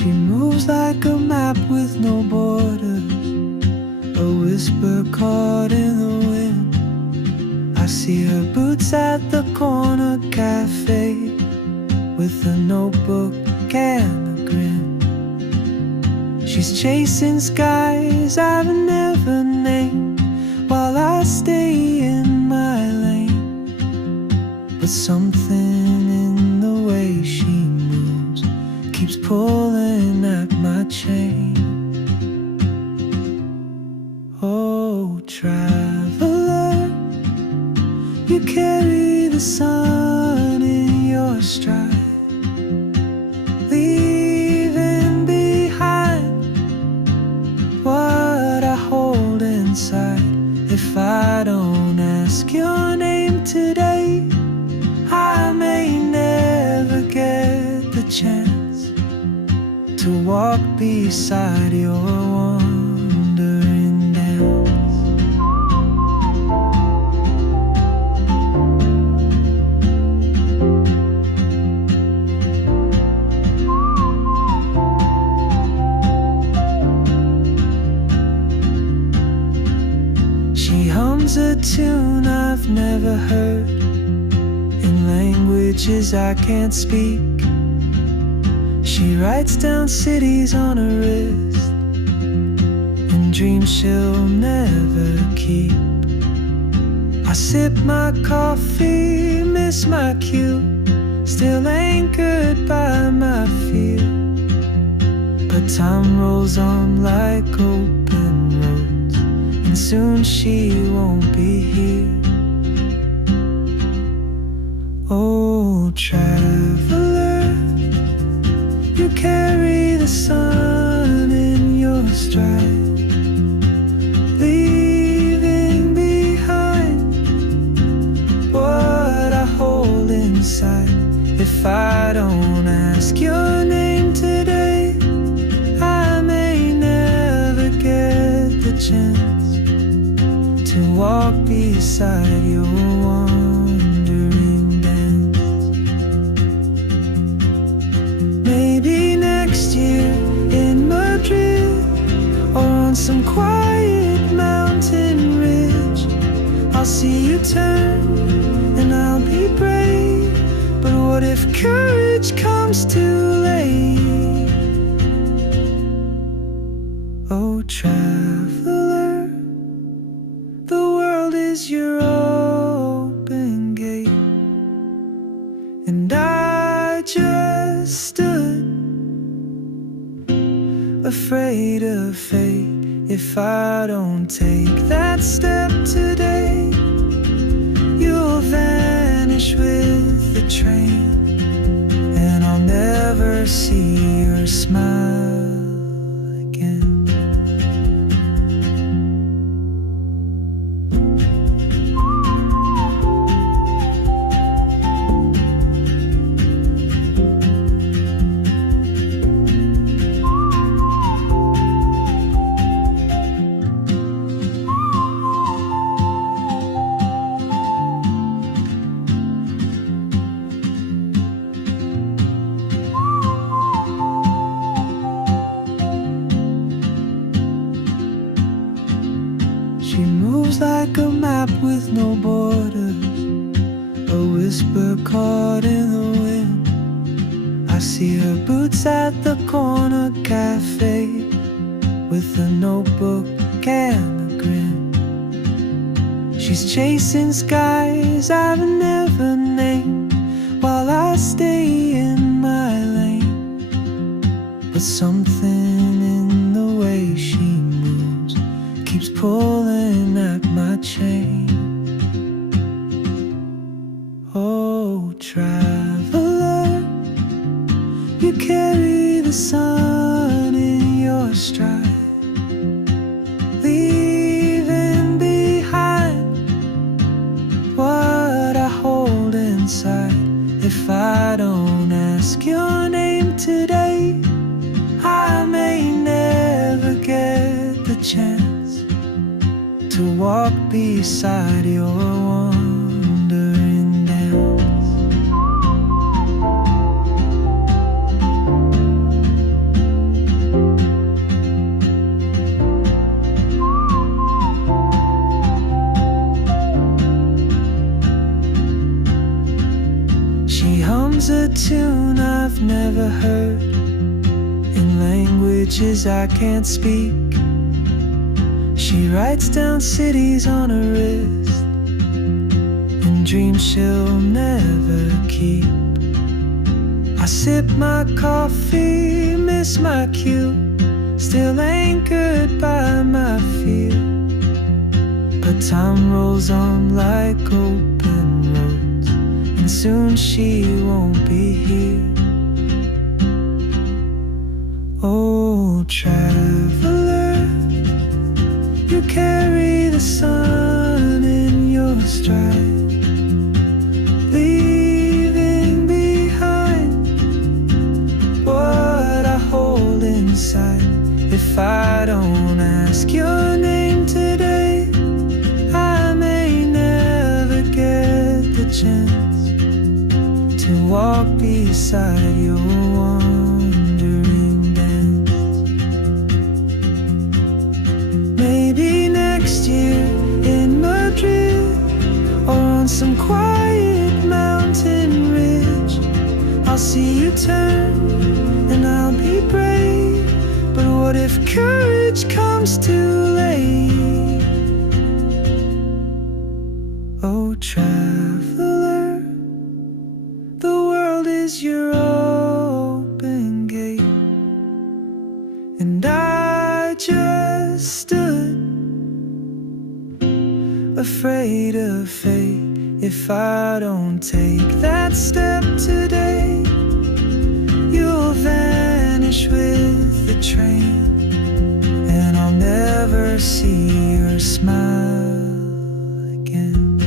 She moves like a map with no borders, a whisper caught in the wind. I see her boots at the corner cafe, with a notebook and a grin. She's chasing skies I've never named, while I stay in my lane. But something in the way she moves keeps pulling at my chain. Oh, traveler, you carry the sun in your stride, leaving behind what I hold inside. If I don't ask your name today, I may never get the chance to walk beside your wandering dance. She hums a tune I've never heard, in languages I can't speak. She writes down cities on her wrist, and dreams she'll never keep. I sip my coffee, miss my cue, still anchored by my fear. But time rolls on like open roads, and soon she won't be here. Oh, traveler, you carry the sun in your stride, leaving behind what I hold inside. If I don't ask your name today, I may never get the chance to walk beside your wandering dance. Maybe next year in Madrid, or on some quiet mountain ridge, I'll see you turn and I'll be brave. But what if courage comes too late? Oh, traveler, the world is your open gate, and I just stood afraid of fate. If I don't take that step today, you'll vanish with the train, and I'll never see your smile again. She moves like a map with no borders, a whisper caught in the wind. I see her boots at the corner cafe, with a notebook and a grin. She's chasing skies I've never named, while I stay in my lane. But something in the way she moves keeps pulling at my chain. Oh, traveler, you carry the sun in your stride, leaving behind what I hold inside. If I don't ask your name today, I may never get the chance to walk beside your wandering dance. languages I can't speak. She writes down cities on her wrist and dreams she'll never keep. I sip my coffee, miss my cue, still anchored by my fear. But time rolls on like open roads, and soon she won't be here. Oh, traveler, you carry the sun in your stride, leaving behind what I hold inside. If I don't ask your name today, I may never get the chance to walk beside your wandering dance. Maybe next year in Madrid, or on some quiet mountain ridge, I'll see you turn and I'll be brave. But what if courage comes too late? Oh, traveler, the world is your open gate, and I just stood afraid of fate. If I don't take that step today, you'll vanish with the train, and I'll never see your smile again.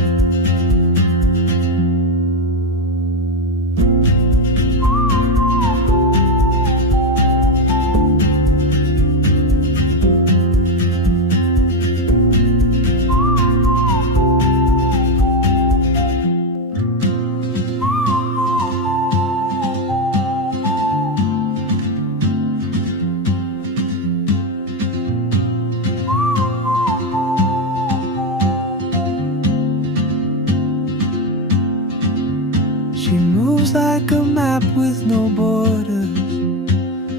She moves like a map with no borders,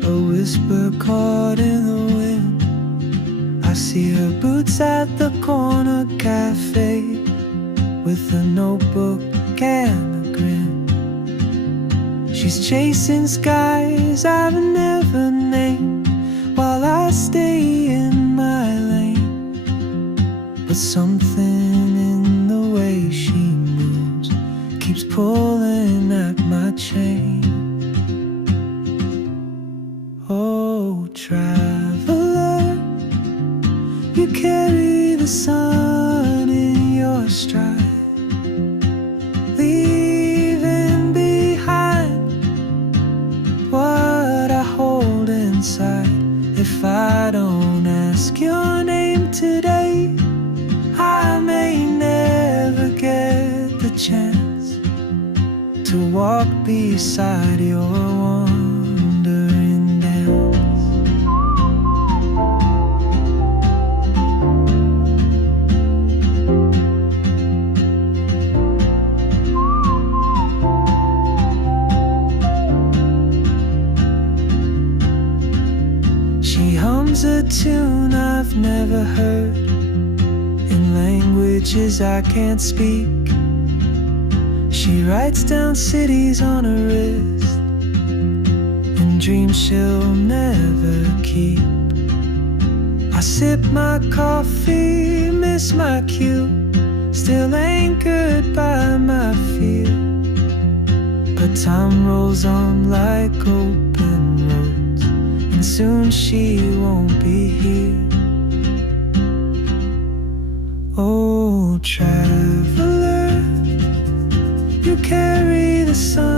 a whisper caught in the wind. I see her boots at the corner cafe, with a notebook and a grin. She's chasing skies I've never named, while I stay in my lane. But something in the way she moves keeps pulling at my chain. Oh, traveler, you carry the sun in your stride, leaving behind what I hold inside. If I don't ask your name today, I may never get the chance to walk beside your wandering dance. She hums a tune I've never heard, in languages I can't speak. She writes down cities on her wrist and dreams she'll never keep. I sip my coffee, miss my cue, still anchored by my fear. But time rolls on like open roads, and soon she won't be here. Oh, traveler, you carry the sun